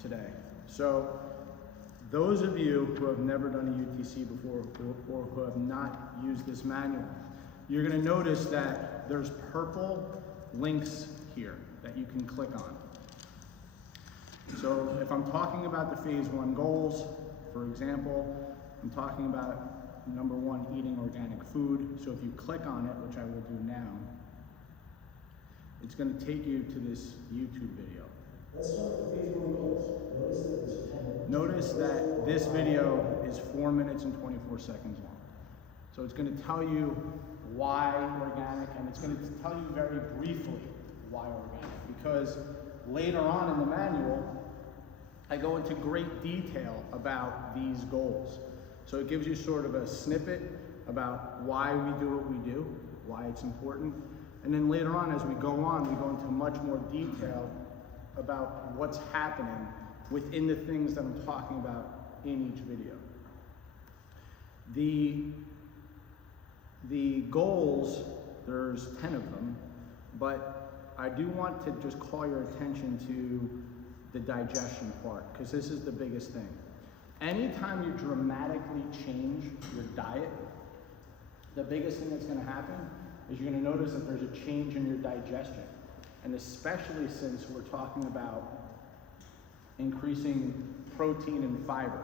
today. So those of you who have never done a UTC before or who have not used this manual, you're going to notice that there's purple links here that you can click on. So if I'm talking about the phase 1 goals, for example, I'm talking about number 1, eating organic food. So if you click on it, which I will do now, it's going to take you to this YouTube video. Let's start with the phase 1 goals. Notice that this video is 4 minutes and 24 seconds long. So it's going to tell you why organic, and it's going to tell you very briefly why organic, because later on in the manual, I go into great detail about these goals. So it gives you sort of a snippet about why we do what we do, why it's important. And then later on, as we go into much more detail about what's happening within the things that I'm talking about in each video. The goals, there's 10 of them, but I do want to just call your attention to the digestion part, because this is the biggest thing. Anytime you dramatically change your diet, the biggest thing that's going to happen is you're going to notice that there's a change in your digestion. And especially since we're talking about increasing protein and fiber.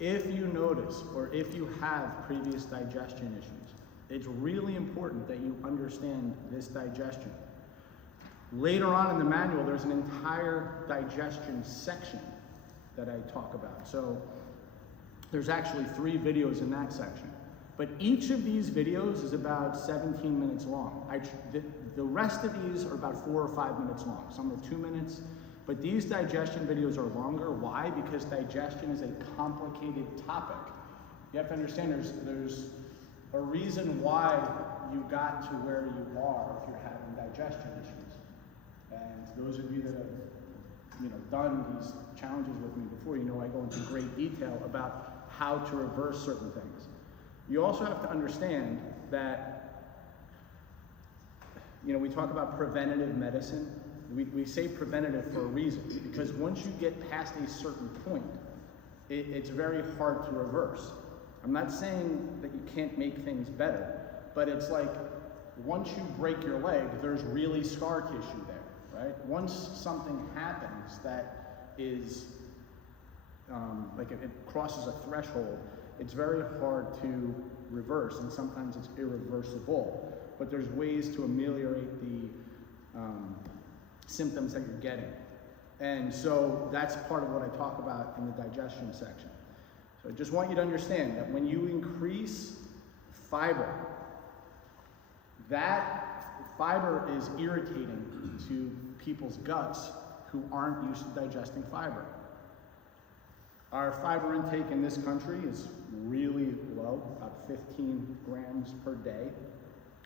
If you notice, or if you have previous digestion issues, it's really important that you understand this digestion. Later on in the manual, there's an entire digestion section that I talk about. So there's actually 3 videos in that section. But each of these videos is about 17 minutes long. The rest of these are about 4 or 5 minutes long. Some are 2 minutes. But these digestion videos are longer. Why? Because digestion is a complicated topic. You have to understand there's a reason why you got to where you are if you're having digestion issues. And those of you that have done these challenges with me before, I go into great detail about how to reverse certain things. You also have to understand that, we talk about preventative medicine. We say preventative for a reason, because once you get past a certain point, it's very hard to reverse. I'm not saying that you can't make things better, but it's like once you break your leg, there's really scar tissue there, right? Once something happens that is, like it crosses a threshold, it's very hard to reverse, and sometimes it's irreversible. But there's ways to ameliorate the symptoms that you're getting. And so that's part of what I talk about in the digestion section. So I just want you to understand that when you increase fiber, that fiber is irritating to people's guts who aren't used to digesting fiber. Our fiber intake in this country is really low, about 15 grams per day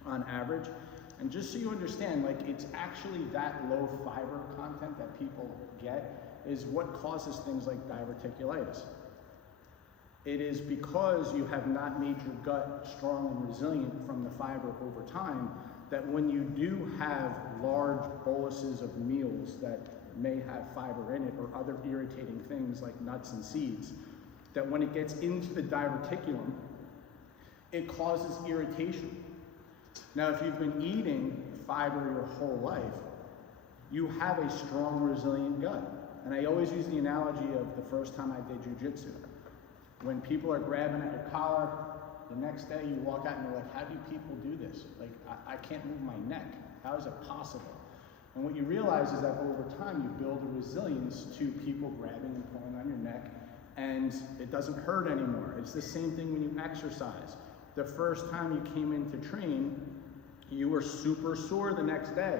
on average. And just so you understand, it's actually that low fiber content that people get is what causes things like diverticulitis. It is because you have not made your gut strong and resilient from the fiber over time that when you do have large boluses of meals that may have fiber in it or other irritating things like nuts and seeds, that when it gets into the diverticulum, it causes irritation. Now, if you've been eating fiber your whole life, you have a strong, resilient gut. And I always use the analogy of the first time I did jujitsu. When people are grabbing at your collar, the next day you walk out and you're like, how do people do this? I can't move my neck. How is it possible? And what you realize is that over time you build a resilience to people grabbing and pulling on your neck, and it doesn't hurt anymore. It's the same thing when you exercise. The first time you came in to train, you were super sore the next day.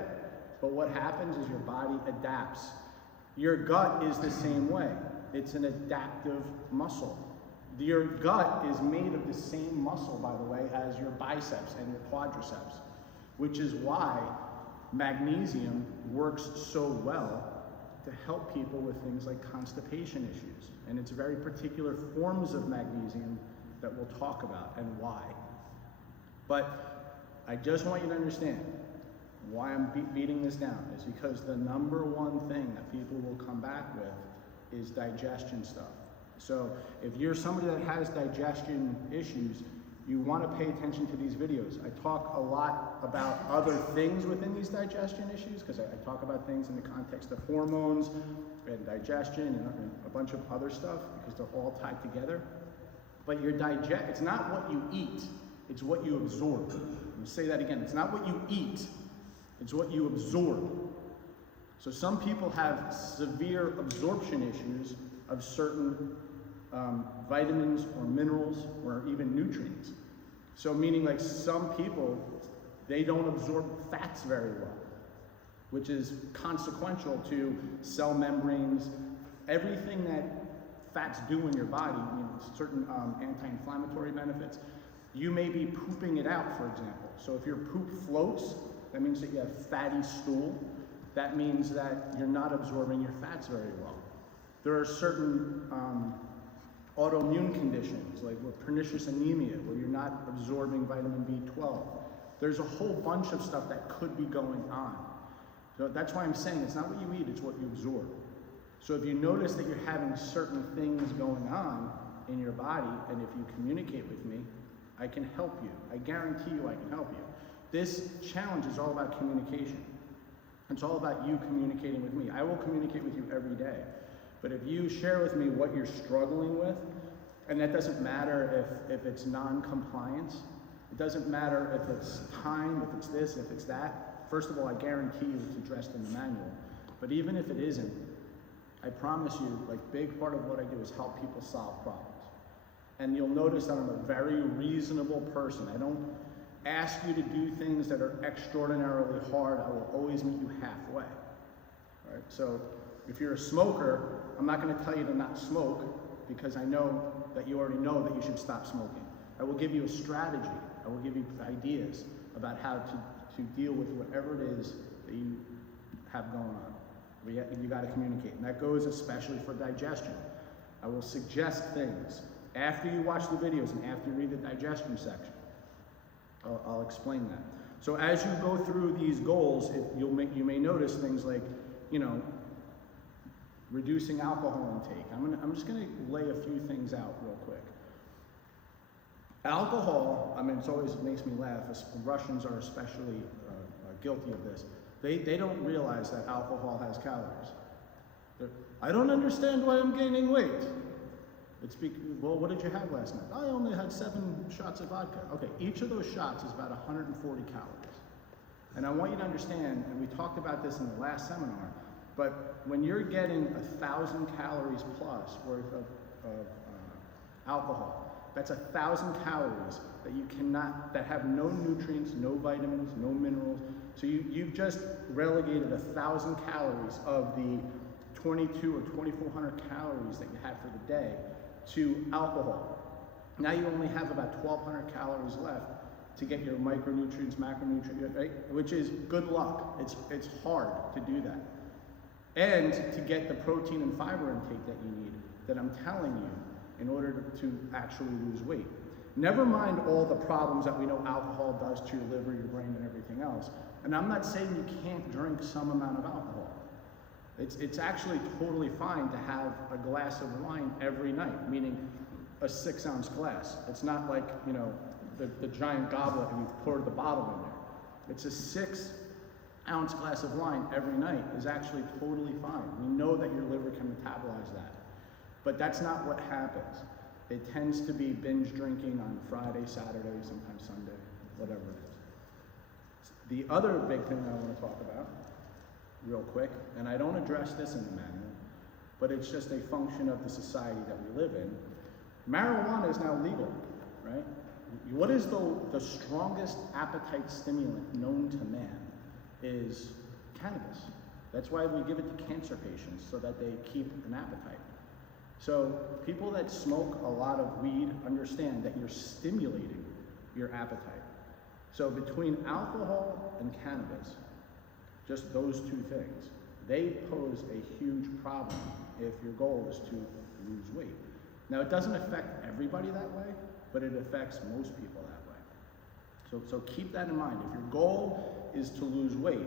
But what happens is your body adapts. Your gut is the same way. It's an adaptive muscle. Your gut is made of the same muscle, by the way, as your biceps and your quadriceps, which is why magnesium works so well to help people with things like constipation issues. And it's very particular forms of magnesium that we'll talk about and why. But I just want you to understand, why I'm beating this down is because the number one thing that people will come back with is digestion stuff. So if you're somebody that has digestion issues, you want to pay attention to these videos. I talk a lot about other things within these digestion issues because I talk about things in the context of hormones and digestion and a bunch of other stuff because they're all tied together. But it's not what you eat, it's what you absorb. Let me say that again. It's not what you eat, it's what you absorb. So some people have severe absorption issues of certain vitamins or minerals or even nutrients. So meaning like some people, they don't absorb fats very well, which is consequential to cell membranes, everything that fats do in your body, you know, certain anti-inflammatory benefits. You may be pooping it out, for example. So if your poop floats, that means that you have fatty stool. That means that you're not absorbing your fats very well. There are certain autoimmune conditions, like with pernicious anemia, where you're not absorbing vitamin B12. There's a whole bunch of stuff that could be going on. So that's why I'm saying it's not what you eat, it's what you absorb. So if you notice that you're having certain things going on in your body, and if you communicate with me, I can help you. I guarantee you I can help you. This challenge is all about communication. It's all about you communicating with me. I will communicate with you every day. But if you share with me what you're struggling with, and that doesn't matter if it's non-compliance, it doesn't matter if it's time, if it's this, if it's that. First of all, I guarantee you it's addressed in the manual. But even if it isn't, I promise you, like, big part of what I do is help people solve problems. And you'll notice that I'm a very reasonable person. I don't ask you to do things that are extraordinarily hard. I will always meet you halfway. All right? So if you're a smoker, I'm not going to tell you to not smoke because I know that you already know that you should stop smoking. I will give you a strategy. I will give you ideas about how to deal with whatever it is that you have going on. You got to communicate, and that goes especially for digestion. I will suggest things after you watch the videos and after you read the digestion section. I'll explain that. So as you go through these goals, you may notice things like, you know, reducing alcohol intake. I'm just going to lay a few things out real quick. Alcohol, I mean, it makes me laugh. Russians are especially guilty of this. They don't realize that alcohol has calories. I don't understand why I'm gaining weight. Well, what did you have last night? I only had 7 shots of vodka. Okay, each of those shots is about 140 calories. And I want you to understand, and we talked about this in the last seminar, but when you're getting 1,000 calories plus worth of alcohol, that's 1,000 calories that have no nutrients, no vitamins, no minerals. So you've just relegated 1,000 calories of the 22 or 2,400 calories that you had for the day to alcohol. Now you only have about 1,200 calories left to get your micronutrients, macronutrients, right? Which is good luck. It's hard to do that. And to get the protein and fiber intake that you need, that I'm telling you, in order to actually lose weight. Never mind all the problems that we know alcohol does to your liver, your brain, and everything else. And I'm not saying you can't drink some amount of alcohol. It's actually totally fine to have a glass of wine every night, meaning a 6-ounce glass. It's not like, you know, the giant goblet and you pour the bottle in there. It's a 6-ounce glass of wine every night is actually totally fine. We know that your liver can metabolize that. But that's not what happens. It tends to be binge drinking on Friday, Saturday, sometimes Sunday, whatever it is. The other big thing I want to talk about, real quick, and I don't address this in the manual, but it's just a function of the society that we live in. Marijuana is now legal, right? What is the strongest appetite stimulant known to man is cannabis. That's why we give it to cancer patients, so that they keep an appetite. So people that smoke a lot of weed understand that you're stimulating your appetite. So between alcohol and cannabis, just those two things, they pose a huge problem if your goal is to lose weight. Now, it doesn't affect everybody that way, but it affects most people that way. So keep that in mind. If your goal is to lose weight,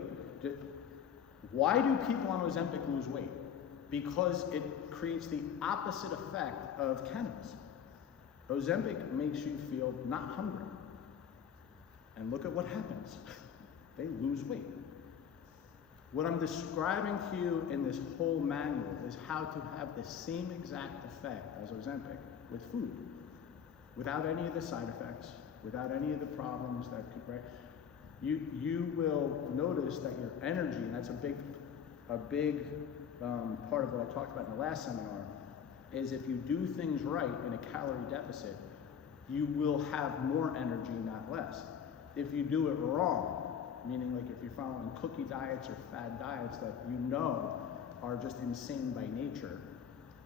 why do people on Ozempic lose weight? Because it creates the opposite effect of cannabis. Ozempic makes you feel not hungry. And look at what happens. They lose weight. What I'm describing to you in this whole manual is how to have the same exact effect as Ozempic with food, without any of the side effects, without any of the problems that could, right? You will notice that your energy, and that's a big part of what I talked about in the last seminar, is if you do things right in a calorie deficit, you will have more energy, not less. If you do it wrong, meaning like if you're following cookie diets or fad diets that you know are just insane by nature,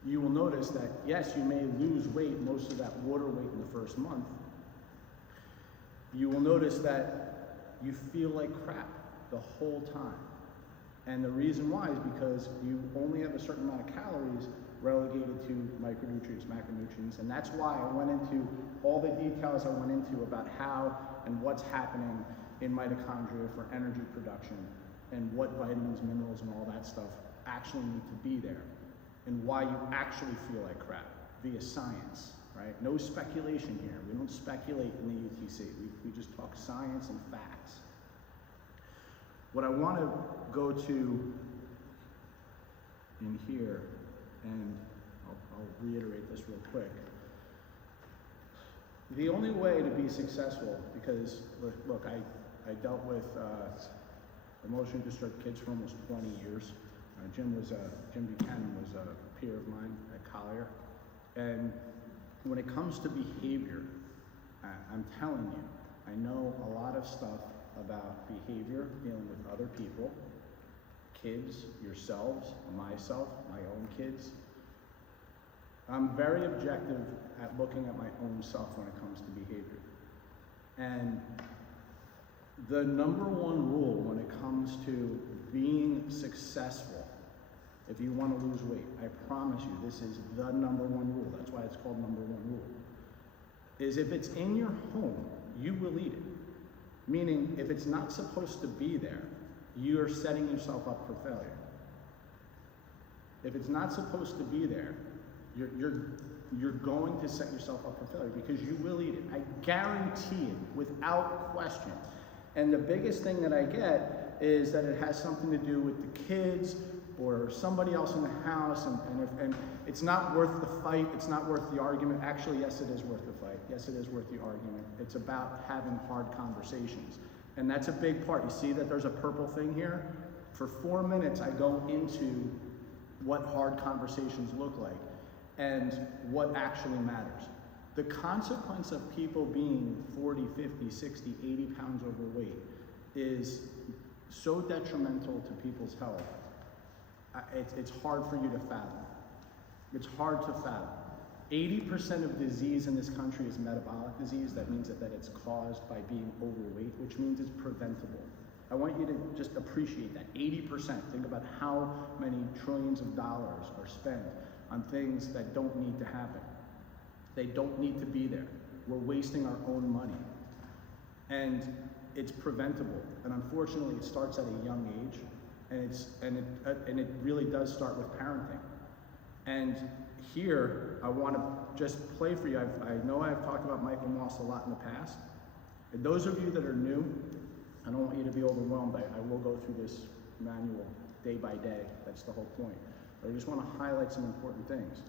you will notice that yes, you may lose weight, most of that water weight in the first month. You will notice that you feel like crap the whole time. And the reason why is because you only have a certain amount of calories relegated to micronutrients, macronutrients, and that's why I went into all the details I went into about how and what's happening in mitochondria for energy production and what vitamins, minerals, and all that stuff actually need to be there and why you actually feel like crap via science, right? No speculation here. We don't speculate in the UTC. We just talk science and facts. What I want to go to in here, and I'll reiterate this real quick. The only way to be successful, because look, I dealt with emotionally disturbed kids for almost 20 years. Jim Buchanan was a peer of mine at Collier. And when it comes to behavior, I'm telling you, I know a lot of stuff about behavior, dealing with other people, kids, yourselves, myself, my own kids. I'm very objective at looking at my own self when it comes to behavior. And the number one rule when it comes to being successful, if you want to lose weight, I promise you, this is the number one rule. That's why it's called number one rule. Is if it's in your home, you will eat it. Meaning, if it's not supposed to be there, you're setting yourself up for failure. If it's not supposed to be there, you're going to set yourself up for failure because you will eat it. I guarantee it, without question. And the biggest thing that I get is that it has something to do with the kids or somebody else in the house, and it's not worth the fight, it's not worth the argument. Actually, yes, it is worth the fight. Yes, it is worth the argument. It's about having hard conversations. And that's a big part. You see that there's a purple thing here? For 4 minutes, I go into what hard conversations look like and what actually matters. The consequence of people being 40, 50, 60, 80 pounds overweight is so detrimental to people's health. It's hard for you to fathom. It's hard to fathom. 80% of disease in this country is metabolic disease. That means that it's caused by being overweight, which means it's preventable. I want you to just appreciate that. 80%. Think about how many trillions of dollars are spent on things that don't need to happen. They don't need to be there. We're wasting our own money. And it's preventable. And unfortunately, it starts at a young age. And it really does start with parenting. And here, I want to just play for you. I know I've talked about Michael Moss a lot in the past. And those of you that are new, I don't want you to be overwhelmed. I will go through this manual day by day. That's the whole point. But I just want to highlight some important things.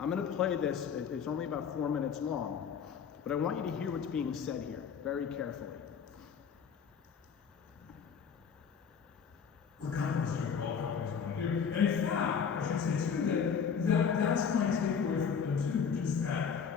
I'm going to play this. It's only about 4 minutes long. But I want you to hear what's being said here very carefully. We're companies doing what all companies want to do. And in fact, I should say too that's my takeaway from them too, which is that,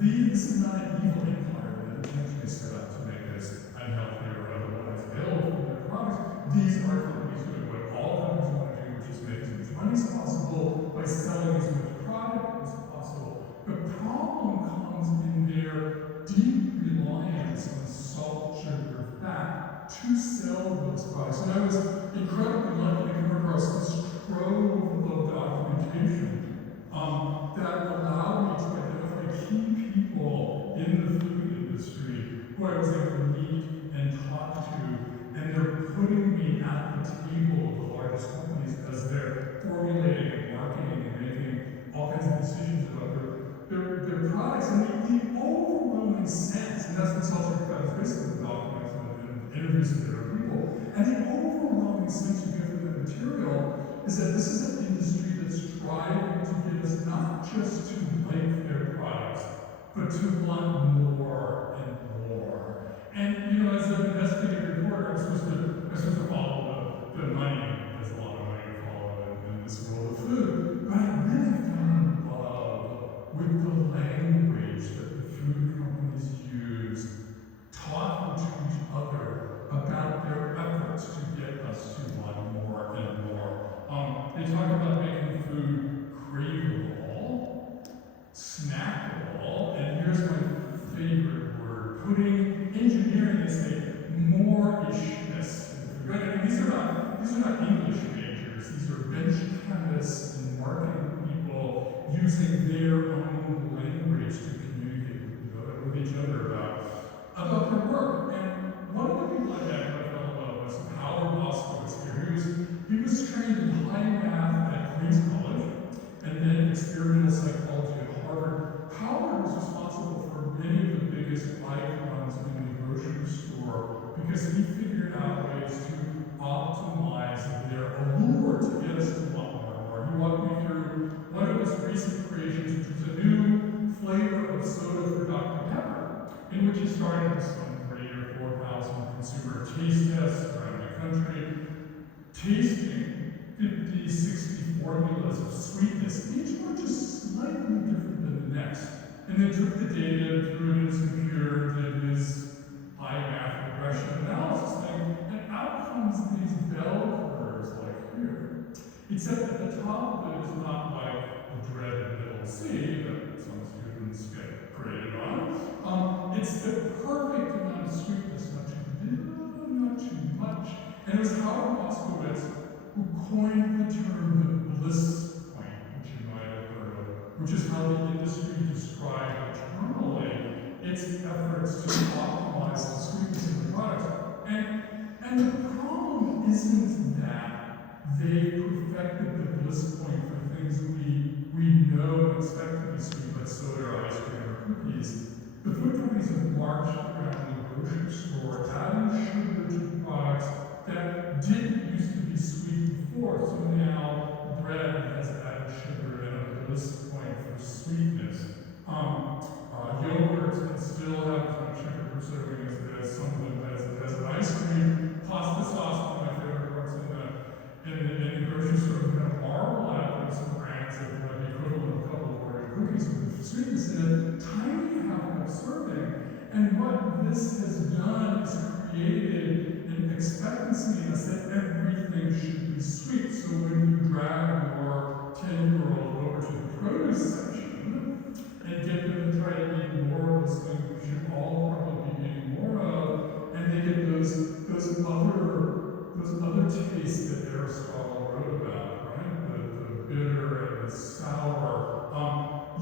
this is not an evil empire that intentionally set up to make us unhealthy or otherwise ill from their products. These are companies doing what all companies want to do, which is make as much money as possible by selling as much product as possible. The problem comes in their deep reliance on salt, sugar, fat to sell those products. And I was incredibly lucky to come across this trove of documentation that allowed me to identify key people in the food industry who I was able to meet interviews with different people. And the overwhelming sense you get from that material is that this is an industry that's striving to get us not just to like their products, but to want more and more. And you know, as an investigative reporter, I'm supposed to follow the money. There's a lot of money to follow in this world of food. But I really fell in love with the language that the food companies use, talking to each other about their efforts to get us to want more and more. They talk about making food craveable, snackable, and here's my favorite word, putting engineering is a more-ishness in food. Right? I mean, these are not English majors. These are bench chemists and marketing people using their own language to communicate with each other about their work. And one of the people I met who I fell in love was Howard Moskowitz here. He was trained in high math at Queens College and then experimental psychology at Harvard. Howard was responsible for many of the biggest icons in the grocery store because he figured out ways to optimize their allure to get us to want more and more. He walked me through one of his recent creations, which was a new flavor of soda for Dr. Pepper, in which he started with some 3,000 or 4,000 consumer taste tests around the country, tasting 50, 60 formulas of sweetness, each one just slightly different than the next. And then took the data, threw it in his computer, did his IMAP regression analysis thing, and out comes these bell curves like here. Except at the top of it is not like the dreaded little C that some students get graded on. It's the perfect amount of sweetness, not too little, not too much. And it was Howard Moskowitz who coined the term the bliss point, which you might have heard of, which is how the industry described internally its efforts to optimize the sweetness of the products. And the problem isn't that they perfected the bliss point for things we know and expect to be sweet, like soda or ice cream or cookies. The food companies have marched around the grocery store adding sugar to products that didn't used to be sweet before, so now bread has added sugar and a bliss point for sweetness. Yogurts can still have as much sugar per serving as some of them as ice cream. Pasta sauce, one of my favorite parts in the grocery store. We kind of marvel at some brands that have the equivalent of a couple of Oreo cookies with sweetness in it, tiny amount of serving. And what this has done is created an expectancy in us that everything should be sweet. So when you drag your 10-year-old over to the produce section and get them to try to eat more of those things we should all probably be eating more of, and they get those other tastes that Aristotle wrote about, right? The bitter and the sour.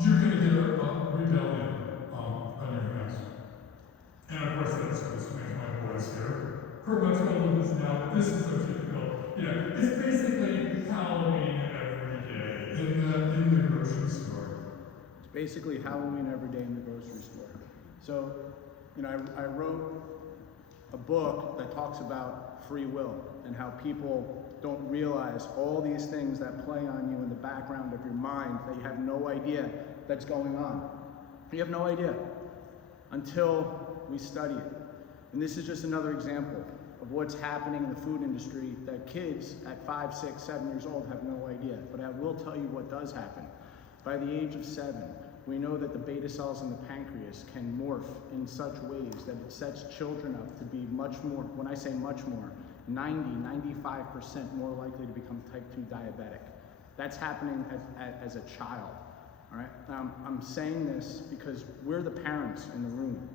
You're going to get a rebellion on your hands. And of course, that's what makes my boys here. Her what's called this now, but this is so typical. You know, it's basically Halloween every day in the grocery store. It's basically Halloween every day in the grocery store. So, you know, I wrote a book that talks about free will and how people don't realize all these things that play on you in the background of your mind that you have no idea that's going on. You have no idea until we study it. And this is just another example of what's happening in the food industry that kids at 5, 6, 7 years old have no idea. But I will tell you what does happen. By the age of 7, we know that the beta cells in the pancreas can morph in such ways that it sets children up to be much more, when I say much more, 95% more likely to become type 2 diabetic. That's happening as a child, all right? I'm saying this because we're the parents in the room.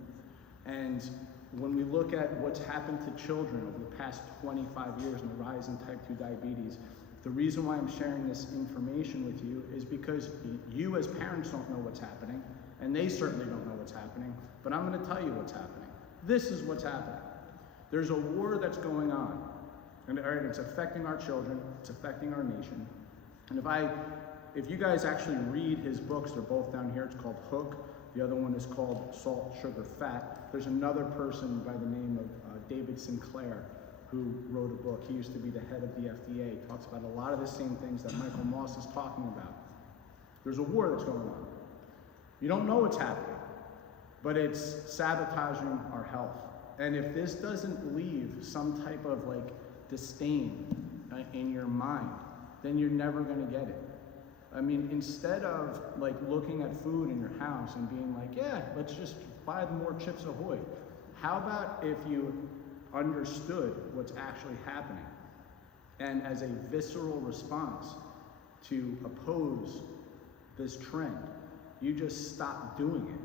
And when we look at what's happened to children over the past 25 years and the rise in type 2 diabetes, the reason why I'm sharing this information with you is because you as parents don't know what's happening, and they certainly don't know what's happening, but I'm going to tell you what's happening. This is what's happening. There's a war that's going on, and all right, it's affecting our children, it's affecting our nation. And if you guys actually read his books, they're both down here, it's called Hook, The other one is called salt, sugar, fat. There's another person by the name of David Sinclair who wrote a book. He used to be the head of the FDA. He talks about a lot of the same things that Michael Moss is talking about. There's a war that's going on. You don't know what's happening, but it's sabotaging our health. And if this doesn't leave some type of like disdain in your mind, then you're never going to get it. I mean, instead of like looking at food in your house and being like, yeah, let's just buy more Chips Ahoy. How about if you understood what's actually happening, and as a visceral response to oppose this trend, you just stop doing it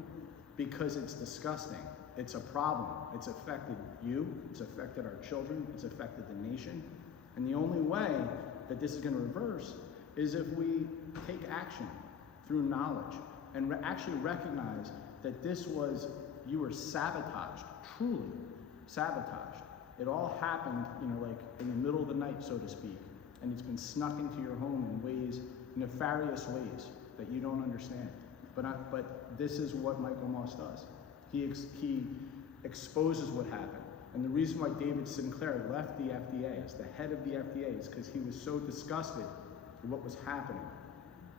because it's disgusting. It's a problem. It's affected you, it's affected our children, it's affected the nation. And the only way that this is going to reverse is if we take action through knowledge and actually recognize that you were sabotaged, truly sabotaged. It all happened, like in the middle of the night, so to speak, and it's been snuck into your home in nefarious ways that you don't understand. But this is what Michael Moss does. He exposes what happened. And the reason why David Sinclair left the FDA as the head of the FDA is because he was so disgusted with what was happening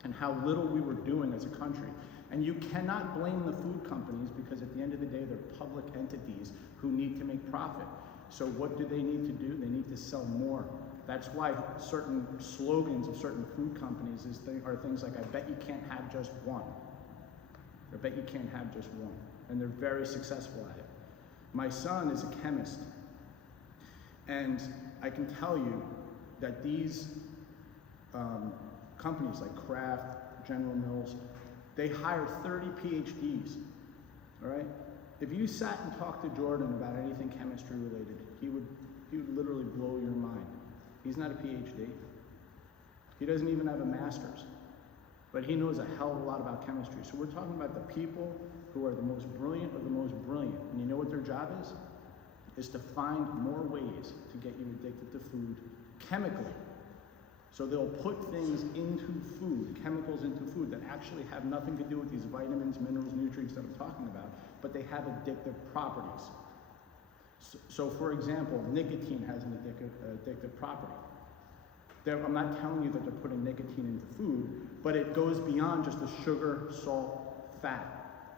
and how little we were doing as a country. And you cannot blame the food companies because at the end of the day, they're public entities who need to make profit. So what do they need to do? They need to sell more. That's why certain slogans of certain food companies are things like, I bet you can't have just one. I bet you can't have just one. And they're very successful at it. My son is a chemist. And I can tell you that these companies like Kraft, General Mills, they hire 30 PhDs, all right? If you sat and talked to Jordan about anything chemistry related, he would literally blow your mind. He's not a PhD. He doesn't even have a master's, but he knows a hell of a lot about chemistry. So we're talking about the people who are the most brilliant of the most brilliant. And you know what their job is? Is to find more ways to get you addicted to food chemically. So they'll put things into food, chemicals into food that actually have nothing to do with these vitamins, minerals, nutrients that I'm talking about, but they have addictive properties. So for example, nicotine has an addictive property. I'm not telling you that they're putting nicotine into food, but it goes beyond just the sugar, salt, fat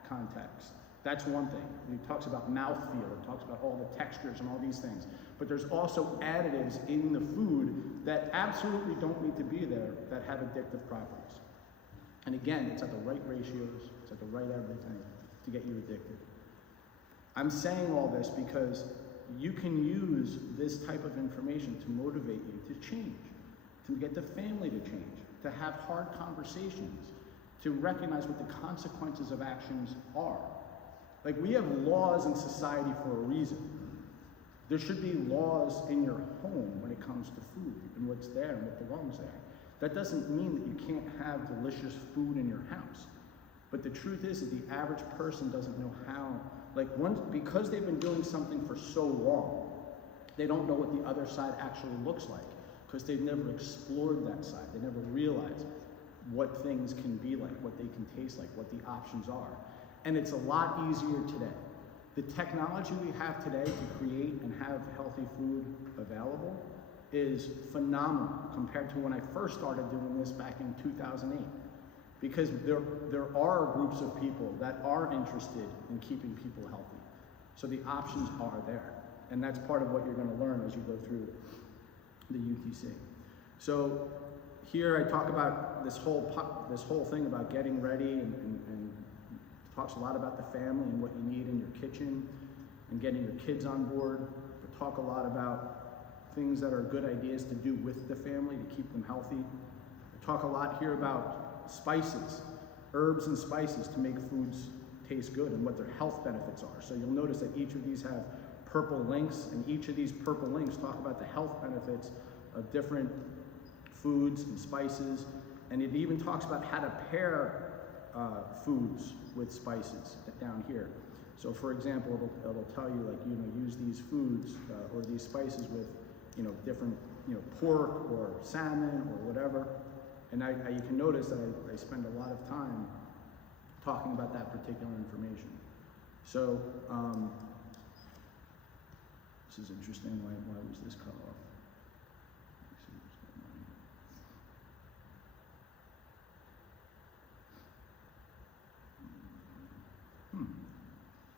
context. That's one thing. He talks about mouthfeel, it talks about all the textures and all these things. But there's also additives in the food that absolutely don't need to be there that have addictive properties. And again, it's at the right ratios, it's at the right everything to get you addicted. I'm saying all this because you can use this type of information to motivate you to change, to get the family to change, to have hard conversations, to recognize what the consequences of actions are. Like, we have laws in society for a reason. There should be laws in your home when it comes to food and what's there and what belongs there. That doesn't mean that you can't have delicious food in your house. But the truth is that the average person doesn't know how, because they've been doing something for so long, they don't know what the other side actually looks like because they've never explored that side. They never realized what things can be like, what they can taste like, what the options are. And it's a lot easier today. The technology we have today to create and have healthy food available is phenomenal compared to when I first started doing this back in 2008. Because there are groups of people that are interested in keeping people healthy. So the options are there. And that's part of what you're going to learn as you go through the UTC. So here I talk about this whole thing about getting ready and talks a lot about the family and what you need in your kitchen and getting your kids on board. We talk a lot about things that are good ideas to do with the family to keep them healthy. We talk a lot here about spices, herbs and spices to make foods taste good and what their health benefits are. So you'll notice that each of these have purple links, and each of these purple links talk about the health benefits of different foods and spices, and it even talks about how to pair foods with spices down here. So for example, it'll tell you, like, use these foods or these spices with, different, pork or salmon or whatever. And you can notice that I spend a lot of time talking about that particular information. So, this is interesting. Why was this cut off? Let's see what's going on here.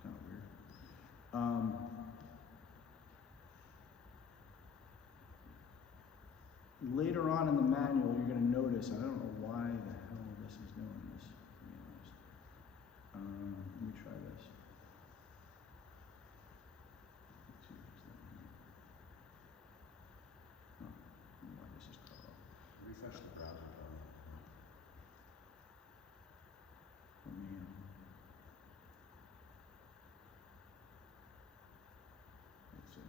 Kind of weird. Later on in the manual, you're going to notice, I don't know why the hell this is doing this, to be honest. Let me try this. Let's see what's that here. Oh, I don't know why this is cut off. Refresh the browser. Let me, let's see.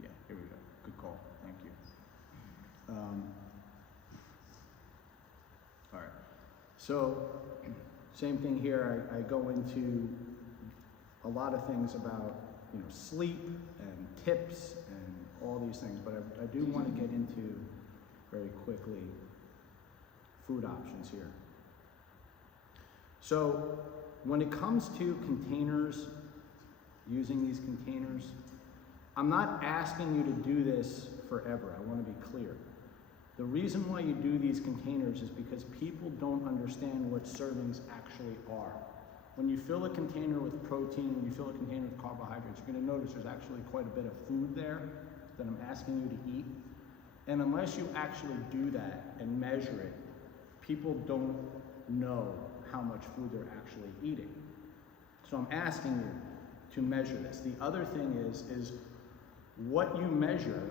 Yeah, here we go. Good call. Thank you. All right. So, same thing here. I go into a lot of things about, sleep and tips and all these things, but I do want to get into very quickly food options here. So, when it comes to containers, using these containers, I'm not asking you to do this forever. I want to be clear. The reason why you do these containers is because people don't understand what servings actually are. When you fill a container with protein, when you fill a container with carbohydrates, you're going to notice there's actually quite a bit of food there that I'm asking you to eat. And unless you actually do that and measure it, people don't know how much food they're actually eating. So I'm asking you to measure this. The other thing is what you measure,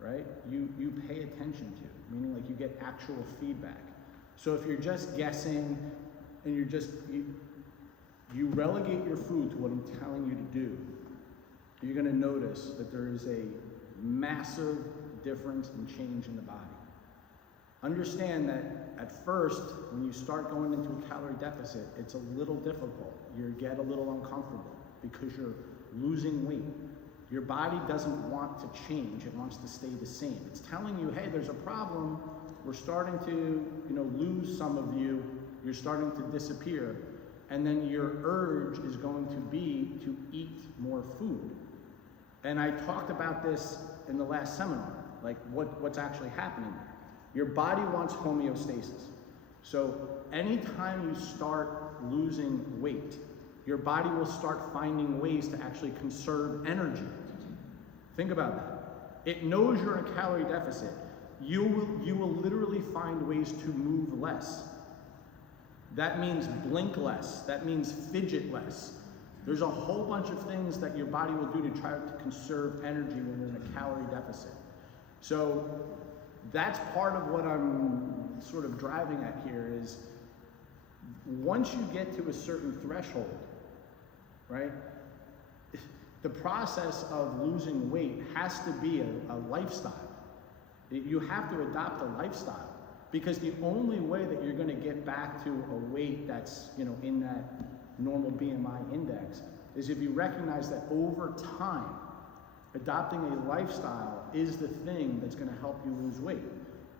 right, you pay attention to, meaning like you get actual feedback. So if you're just guessing and you relegate your food to what I'm telling you to do, you're going to notice that there is a massive difference and change in the body. Understand that at first, when you start going into a calorie deficit, it's a little difficult. You get a little uncomfortable because you're losing weight. Your body doesn't want to change, it wants to stay the same. It's telling you, hey, there's a problem, we're starting to, lose some of you, you're starting to disappear, and then your urge is going to be to eat more food. And I talked about this in the last seminar, like what's actually happening there. Your body wants homeostasis. So anytime you start losing weight, your body will start finding ways to actually conserve energy. Think about that. It knows you're in a calorie deficit. You will literally find ways to move less. That means blink less. That means fidget less. There's a whole bunch of things that your body will do to try to conserve energy when you're in a calorie deficit. So that's part of what I'm sort of driving at here is once you get to a certain threshold, right? The process of losing weight has to be a lifestyle. You have to adopt a lifestyle because the only way that you're going to get back to a weight that's, in that normal BMI index is if you recognize that over time, adopting a lifestyle is the thing that's going to help you lose weight.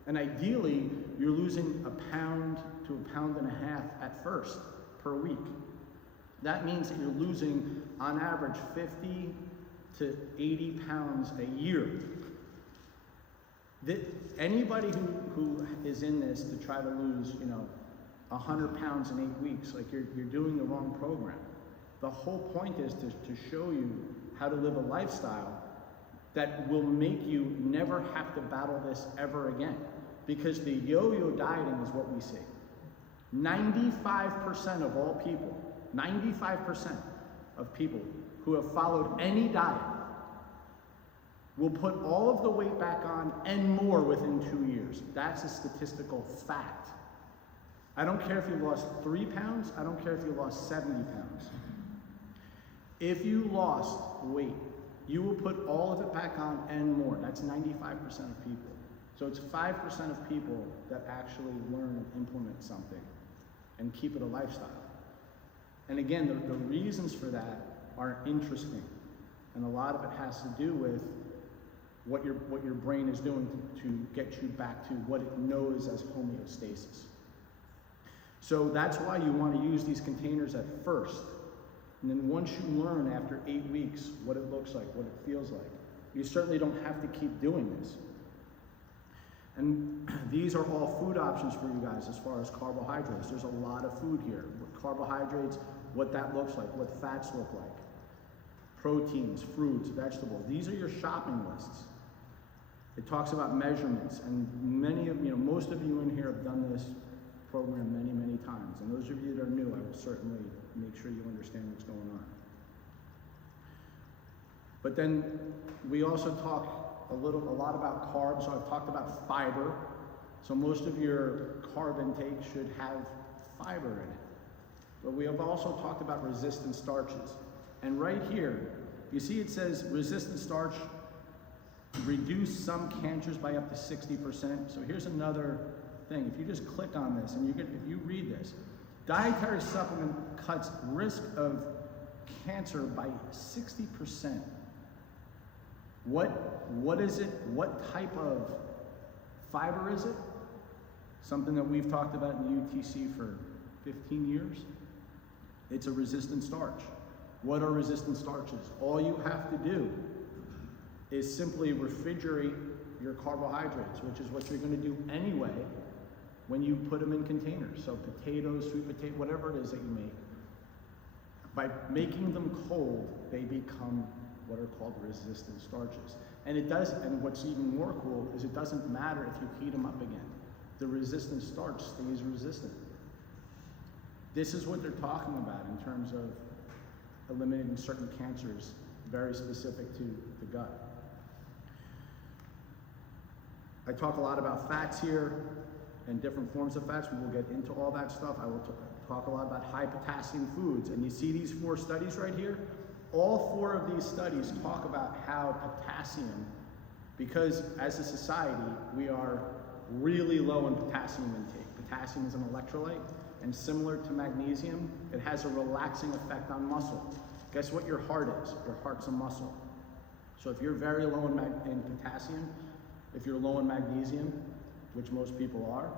And ideally, you're losing a pound to a pound and a half at first per week. That means that you're losing, on average, 50 to 80 pounds a year. Anybody who is in this to try to lose, 100 pounds in 8 weeks, like you're doing the wrong program. The whole point is to show you how to live a lifestyle that will make you never have to battle this ever again. Because the yo-yo dieting is what we see. 95% of all people, 95% of people who have followed any diet will put all of the weight back on and more within 2 years. That's a statistical fact. I don't care if you lost 3 pounds, I don't care if you lost 70 pounds. If you lost weight, you will put all of it back on and more. That's 95% of people. So it's 5% of people that actually learn and implement something and keep it a lifestyle. And again, the reasons for that are interesting. And a lot of it has to do with what your brain is doing to get you back to what it knows as homeostasis. So that's why you want to use these containers at first. And then once you learn after 8 weeks what it looks like, what it feels like, you certainly don't have to keep doing this. And these are all food options for you guys as far as carbohydrates. There's a lot of food here. Carbohydrates, what that looks like, what fats look like. Proteins, fruits, vegetables. These are your shopping lists. It talks about measurements, and most of you in here have done this program many, many times. And those of you that are new, I will certainly make sure you understand what's going on. But then we also talk a lot about carbs. So I've talked about fiber. So most of your carb intake should have fiber in it. But we have also talked about resistant starches. And right here, you see it says resistant starch reduce some cancers by up to 60%. So here's another thing. If you just click on this and if you read this, dietary supplement cuts risk of cancer by 60%. What is it? What type of fiber is it? Something that we've talked about in UTC for 15 years. It's a resistant starch. What are resistant starches? All you have to do is simply refrigerate your carbohydrates, which is what you're going to do anyway when you put them in containers. So potatoes, sweet potato, whatever it is that you make. By making them cold, they become what are called resistant starches. And what's even more cool is it doesn't matter if you heat them up again. The resistant starch stays resistant. This is what they're talking about in terms of eliminating certain cancers very specific to the gut. I talk a lot about fats here and different forms of fats. We will get into all that stuff. I will talk a lot about high potassium foods. And you see these 4 studies right here? All 4 of these studies talk about how potassium, because as a society, we are really low in potassium intake. Potassium is an electrolyte, and similar to magnesium, it has a relaxing effect on muscle. Guess what your heart is? Your heart's a muscle. So if you're very low in potassium, if you're low in magnesium, which most people are,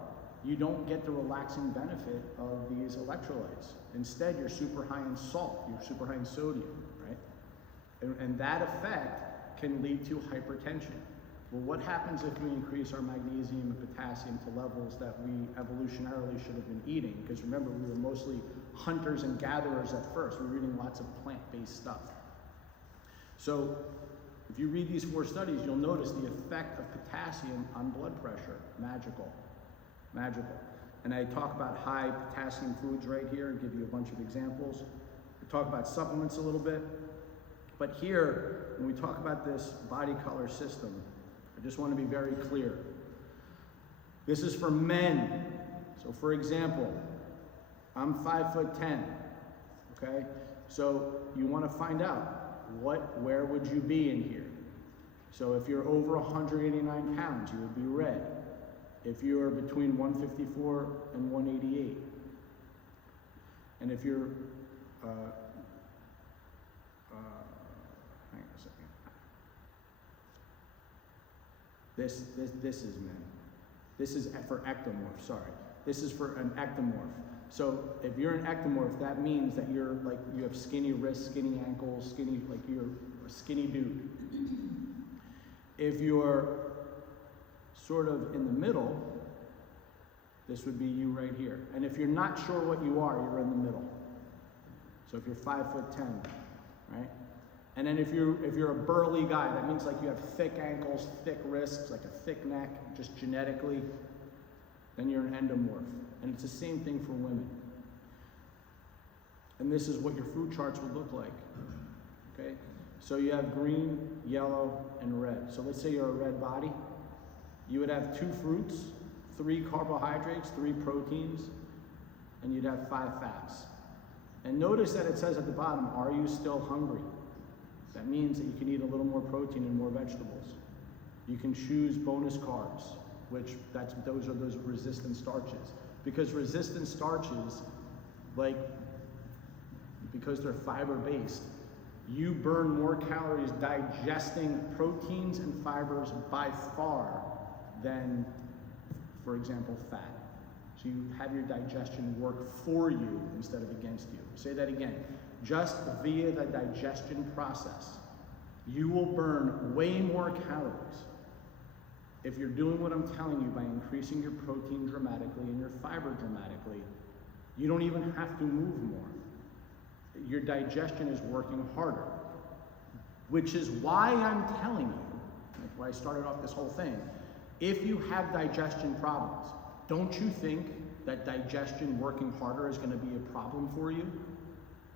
you don't get the relaxing benefit of these electrolytes. Instead, you're super high in salt, you're super high in sodium, right? And that effect can lead to hypertension. Well, what happens if we increase our magnesium and potassium to levels that we evolutionarily should have been eating? Because remember, we were mostly hunters and gatherers at first. We were eating lots of plant-based stuff. So if you read these 4 studies, you'll notice the effect of potassium on blood pressure. Magical. Magical. And I talk about high potassium foods right here and give you a bunch of examples. We talk about supplements a little bit. But here, when we talk about this body color system, I just want to be very clear. This is for men. So for example, I'm 5'10", okay? So you want to find out where would you be in here? So if you're over 189 pounds, you would be red. If you're between 154 and 188. And if you're, hang on a second. This is men. This is for ectomorph, sorry. This is for an ectomorph. So if you're an ectomorph, that means that you're like, you have skinny wrists, skinny ankles, like you're a skinny dude. If you're sort of in the middle, this would be you right here. And if you're not sure what you are, you're in the middle. So if you're 5'10", right? And then if you're a burly guy, that means like you have thick ankles, thick wrists, like a thick neck, just genetically, then you're an endomorph. And it's the same thing for women. And this is what your food charts would look like, okay? So you have green, yellow, and red. So let's say you're a red body. You would have 2 fruits, 3 carbohydrates, 3 proteins, and you'd have 5 fats. And notice that it says at the bottom, are you still hungry? That means that you can eat a little more protein and more vegetables. You can choose bonus carbs, which those are those resistant starches. Because resistant starches, because they're fiber-based, you burn more calories digesting proteins and fibers by far than, for example, fat. So you have your digestion work for you instead of against you. Say that again. Just via the digestion process, you will burn way more calories if you're doing what I'm telling you by increasing your protein dramatically and your fiber dramatically. You don't even have to move more. Your digestion is working harder, which is why I'm telling you, like where I started off this whole thing, if you have digestion problems, don't you think that digestion working harder is going to be a problem for you?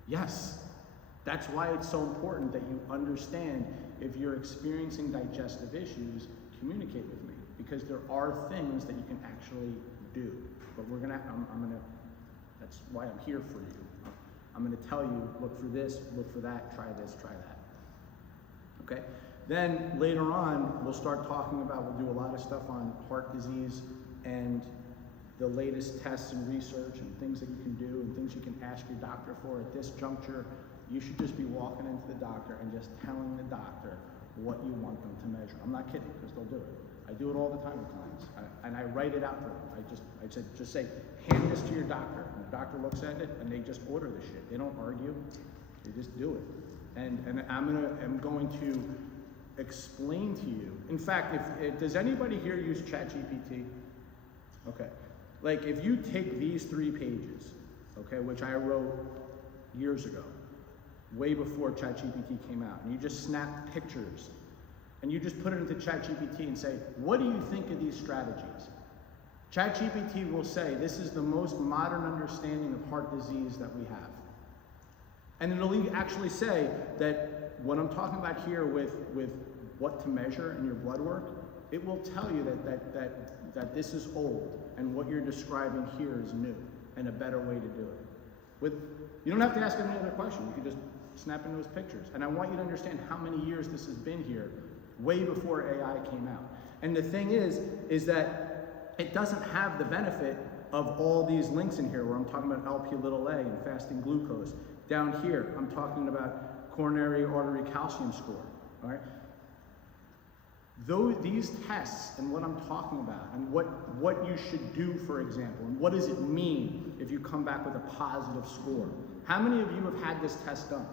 Yes. That's why it's so important that you understand if you're experiencing digestive issues, communicate with me, because there are things that you can actually do. But that's why I'm here for you. I'm gonna tell you, look for this, look for that, try this, try that. Okay? Then later on, we'll start talking about, we'll do a lot of stuff on heart disease and the latest tests and research and things that you can do and things you can ask your doctor for. At this juncture, you should just be walking into the doctor and just telling the doctor what you want them to measure. I'm not kidding, because they'll do it. I do it all the time with clients, and I write it out for them. I said, just say, hand this to your doctor. And the doctor looks at it, and they just order the shit. They don't argue, they just do it. And I'm going to explain to you. In fact, if does anybody here use ChatGPT? Okay. Like, if you take these 3 pages, okay, which I wrote years ago, way before ChatGPT came out, and you just snap pictures, and you just put it into ChatGPT and say, what do you think of these strategies? ChatGPT will say, this is the most modern understanding of heart disease that we have. And it'll actually say that what I'm talking about here with what to measure in your blood work, it will tell you that this is old, and what you're describing here is new, and a better way to do it. You don't have to ask any other question. You can just snap in those pictures. And I want you to understand how many years this has been here, way before AI came out. And the thing is that it doesn't have the benefit of all these links in here where I'm talking about Lp(a) and fasting glucose. Down here, I'm talking about coronary artery calcium score, all right? These tests and what I'm talking about and what you should do, for example, and what does it mean if you come back with a positive score? How many of you have had this test done?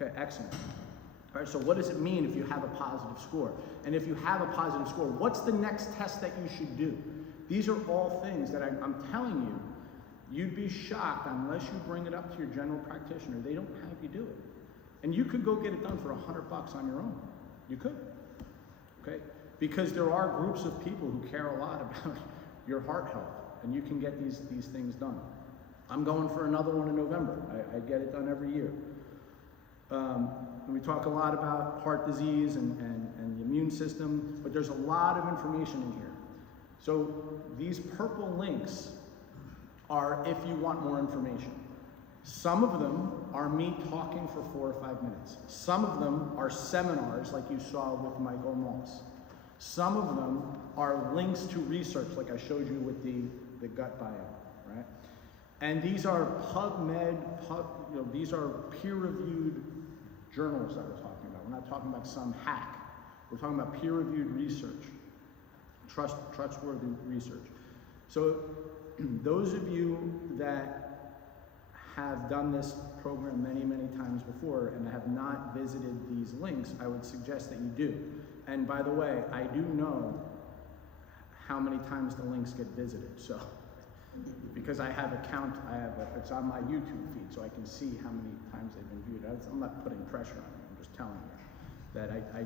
Okay, excellent. All right, so what does it mean if you have a positive score? And if you have a positive score, what's the next test that you should do? These are all things that I'm telling you, you'd be shocked unless you bring it up to your general practitioner. They don't have you do it. And you could go get it done for $100 on your own. You could. Okay? Because there are groups of people who care a lot about your heart health, and you can get these things done. I'm going for another one in November. I get it done every year. And we talk a lot about heart disease and the immune system, but there's a lot of information in here. So these purple links are if you want more information. Some of them are me talking for 4 or 5 minutes. Some of them are seminars like you saw with Michael Moss. Some of them are links to research like I showed you with the gut biome, right? And these are PubMed, these are peer-reviewed journals that we're talking about. We're not talking about some hack. We're talking about peer-reviewed research, trustworthy research. So those of you that have done this program many, many times before and have not visited these links, I would suggest that you do. And by the way, I do know how many times the links get visited. So, because I have a count, it's on my YouTube feed, so I can see how many times they've been viewed. I'm not putting pressure on you, I'm just telling you that I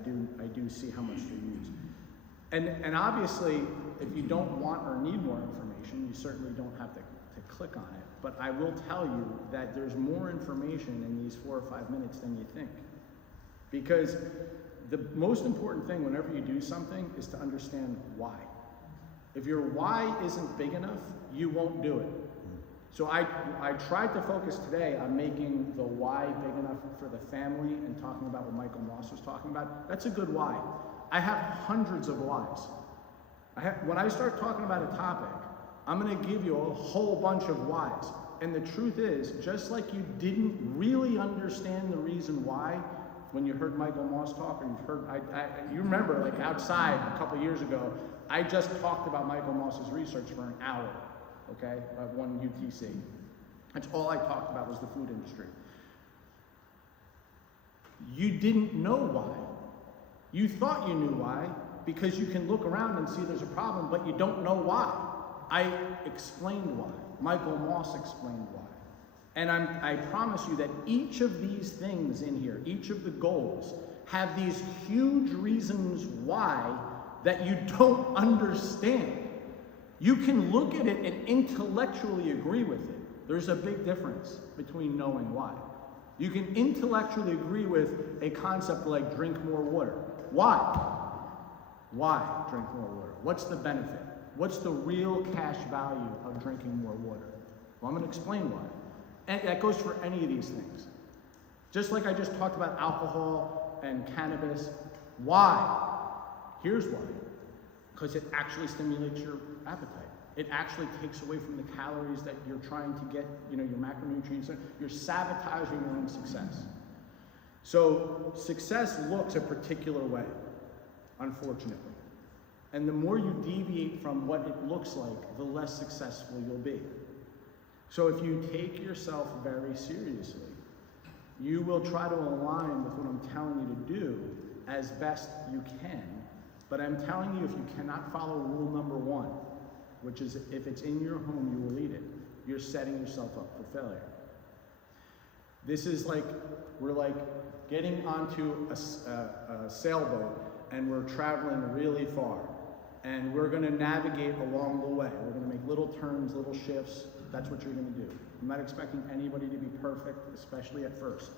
do see how much they're used. And obviously, if you don't want or need more information, you certainly don't have to click on it. But I will tell you that there's more information in these 4 or 5 minutes than you think. Because the most important thing whenever you do something is to understand why. If your why isn't big enough, you won't do it. So I tried to focus today on making the why big enough for the family and talking about what Michael Moss was talking about. That's a good why. I have hundreds of whys. When I start talking about a topic, I'm going to give you a whole bunch of whys. And the truth is, just like you didn't really understand the reason why when you heard Michael Moss talk, and you remember, like outside a couple years ago, I just talked about Michael Moss's research for an hour, okay, at one UTC. That's all I talked about was the food industry. You didn't know why. You thought you knew why because you can look around and see there's a problem, but you don't know why. I explained why. Michael Moss explained why. And I promise you that each of these things in here, each of the goals, have these huge reasons why that you don't understand. You can look at it and intellectually agree with it. There's a big difference between knowing why. You can intellectually agree with a concept like drink more water. Why? Why drink more water? What's the benefit? What's the real cash value of drinking more water? Well, I'm going to explain why. And that goes for any of these things. Just like I just talked about alcohol and cannabis. Why? Here's why. Because it actually stimulates your appetite. It actually takes away from the calories that you're trying to get, your macronutrients. You're sabotaging your own success. So success looks a particular way, unfortunately. And the more you deviate from what it looks like, the less successful you'll be. So if you take yourself very seriously, you will try to align with what I'm telling you to do as best you can. But I'm telling you, if you cannot follow rule number 1, which is if it's in your home, you will eat it, you're setting yourself up for failure. This is like, we're like getting onto a sailboat and we're traveling really far. And we're gonna navigate along the way. We're gonna make little turns, little shifts. That's what you're gonna do. I'm not expecting anybody to be perfect, especially at first.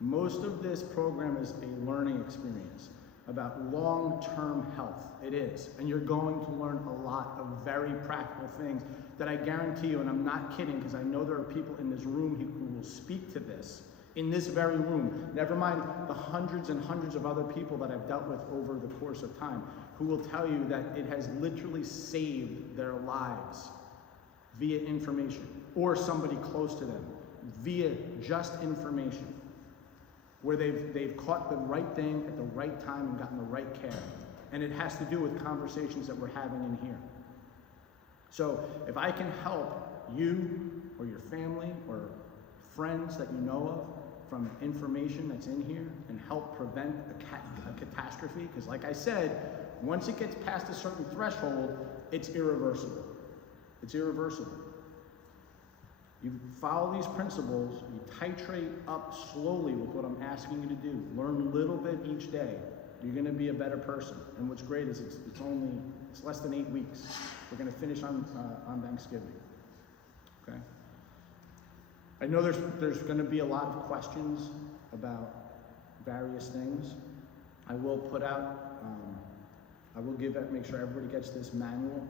Most of this program is a learning experience about long-term health. It is. And you're going to learn a lot of very practical things that I guarantee you, and I'm not kidding, because I know there are people in this room who will speak to this, in this very room. Never mind the hundreds and hundreds of other people that I've dealt with over the course of time, who will tell you that it has literally saved their lives via information, or somebody close to them, via just information, where they've caught the right thing at the right time and gotten the right care. And it has to do with conversations that we're having in here. So if I can help you or your family or friends that you know of from information that's in here and help prevent a catastrophe, because like I said, once it gets past a certain threshold, it's irreversible. It's irreversible. You follow these principles, you titrate up slowly with what I'm asking you to do. Learn a little bit each day. You're gonna be a better person. And what's great is it's less than 8 weeks. We're gonna finish on Thanksgiving, okay? I know there's gonna be a lot of questions about various things. I will put out, make sure everybody gets this manual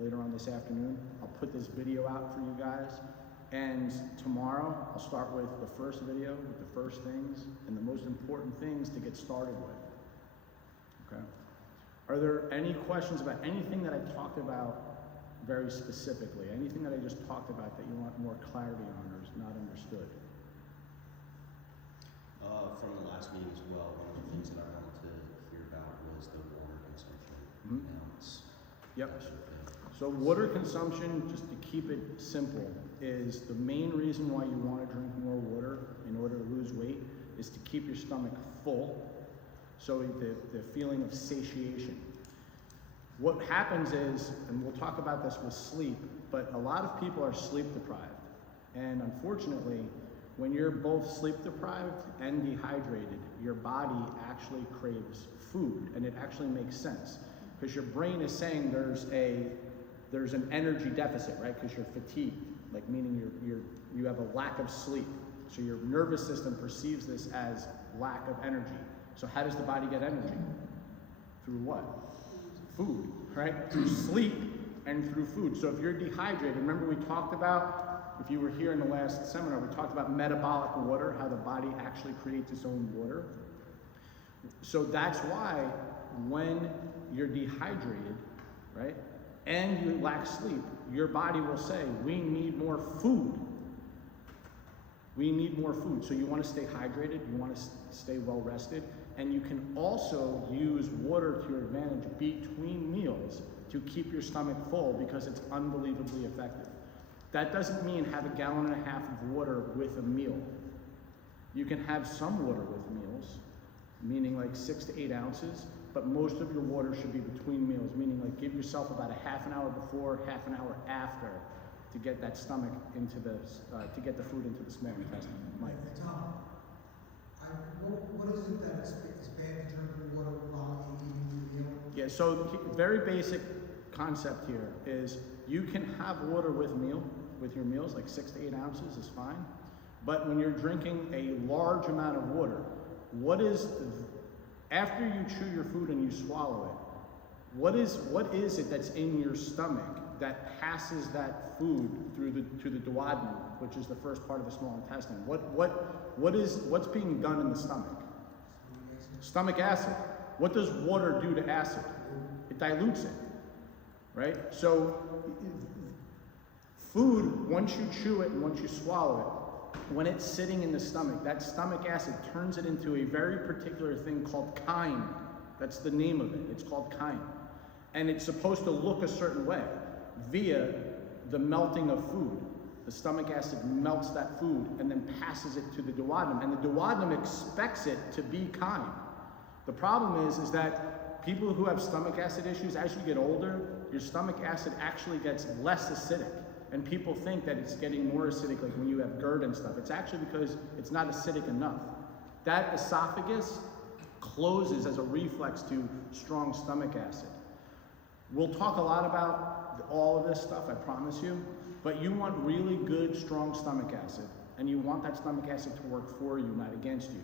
later on this afternoon. I'll put this video out for you guys. And tomorrow, I'll start with the first video, with the first things, and the most important things to get started with, okay? Are there any questions about anything that I talked about very specifically? Anything that I just talked about that you want more clarity on or is not understood? From the last meeting as well, one of the things that I wanted to hear about was the water consumption. Yep. So water consumption, just to keep it simple, is the main reason why you want to drink more water in order to lose weight is to keep your stomach full. So the feeling of satiation. What happens is, and we'll talk about this with sleep, but a lot of people are sleep deprived. And unfortunately, when you're both sleep deprived and dehydrated, your body actually craves food, and it actually makes sense. Because your brain is saying there's an energy deficit, right? Because you're fatigued, like meaning you have a lack of sleep. So your nervous system perceives this as lack of energy. So how does the body get energy? Through what? Food, right? Through sleep and through food. So if you're dehydrated, remember we talked about, if you were here in the last seminar, we talked about metabolic water, how the body actually creates its own water. So that's why when you're dehydrated, right, and you lack sleep, your body will say, we need more food. We need more food. So you want to stay hydrated, you want to stay well rested, and you can also use water to your advantage between meals to keep your stomach full because it's unbelievably effective. That doesn't mean have a gallon and a half of water with a meal. You can have some water with meals, meaning like 6 to 8 ounces, but most of your water should be between meals, meaning like give yourself about a half an hour before, half an hour after to get that stomach into the, to get the food into the small intestine. Mike. Tom, what is it that is bad to drink water while you're eating your meal? Yeah, so very basic concept here is you can have water with your meals, like 6 to 8 ounces is fine. But when you're drinking a large amount of water, after you chew your food and you swallow it, what is it that's in your stomach that passes that food to the duodenum, which is the first part of the small intestine? What's being done in the stomach? Stomach acid. What does water do to acid? It dilutes it, right? So food, once you chew it and once you swallow it, when it's sitting in the stomach, that stomach acid turns it into a very particular thing called chyme. That's the name of it. It's called chyme. And it's supposed to look a certain way via the melting of food. The stomach acid melts that food and then passes it to the duodenum. And the duodenum expects it to be chyme. The problem is that people who have stomach acid issues, as you get older, your stomach acid actually gets less acidic. And people think that it's getting more acidic, like when you have GERD and stuff. It's actually because it's not acidic enough. That esophagus closes as a reflex to strong stomach acid. We'll talk a lot about all of this stuff, I promise you, but you want really good, strong stomach acid, and you want that stomach acid to work for you, not against you.